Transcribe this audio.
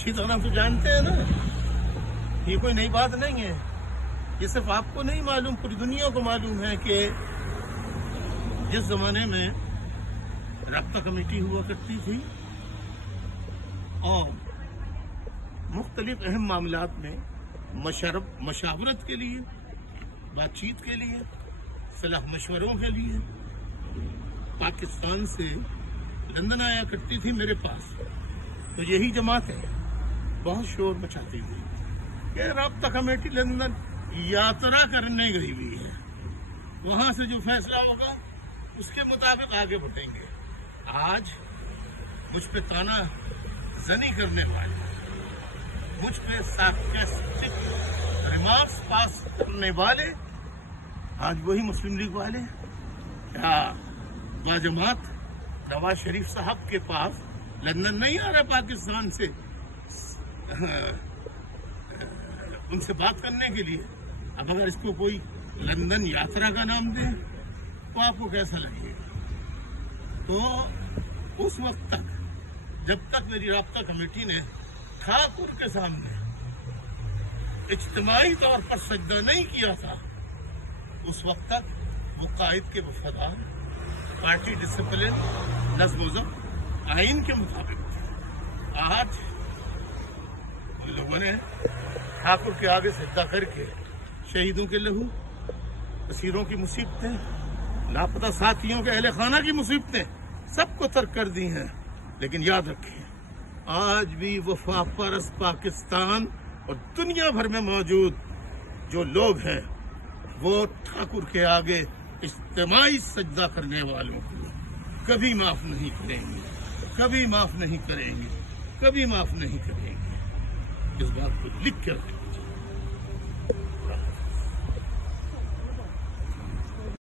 अच्छी तरह से जानते हैं ना, ये कोई नई बात नहीं है। ये सिर्फ आपको नहीं मालूम, पूरी दुनिया को मालूम है कि जिस जमाने में राब्ता कमेटी हुआ करती थी और मुख्तलिफ अहम मामलात में मशावरत के लिए, बातचीत के लिए, सलाह मशवरों के लिए पाकिस्तान से लंदन आया करती थी मेरे पास, तो यही जमात है बहुत शोर मचाती थी कि राब्ता कमेटी लंदन यात्रा करने गई हुई है, वहां से जो फैसला होगा उसके मुताबिक आगे बढ़ेंगे। आज मुझ पे ताना जनी करने वाले, मुझ पे सार्कास्टिक रिमार्क्स पास करने वाले, आज वही मुस्लिम लीग वाले या बाजमात नवाज शरीफ साहब के पास लंदन नहीं आ रहे पाकिस्तान से उनसे बात करने के लिए। अब अगर इसको कोई लंदन यात्रा का नाम दे तो आपको कैसा लगेगा? तो उस वक्त तक, जब तक मेरी राब्ता कमेटी ने ठाकुर के सामने इज्तिमाई तौर पर सजदा नहीं किया था, उस वक्त तक वो कायद के वफादार, पार्टी डिसिप्लिन, नज़्म-ओ-ज़ब्त, आइन के मुताबिक थे। आज उन लोगों ने ठाकुर के आगे सजदा करके शहीदों के लहू, असीरों की मुसीबतें, लापता साथियों के अहले खाना की मुसीबतें सबको तर्क कर दी हैं। लेकिन याद रखिए, आज भी वफा परस्त पाकिस्तान और दुनिया भर में मौजूद जो लोग हैं वो ठाकुर के आगे इज्तिमाई सजदा करने वालों को कभी माफ नहीं करेंगे, कभी माफ नहीं करेंगे, कभी माफ नहीं करेंगे। इस बात को लिख कर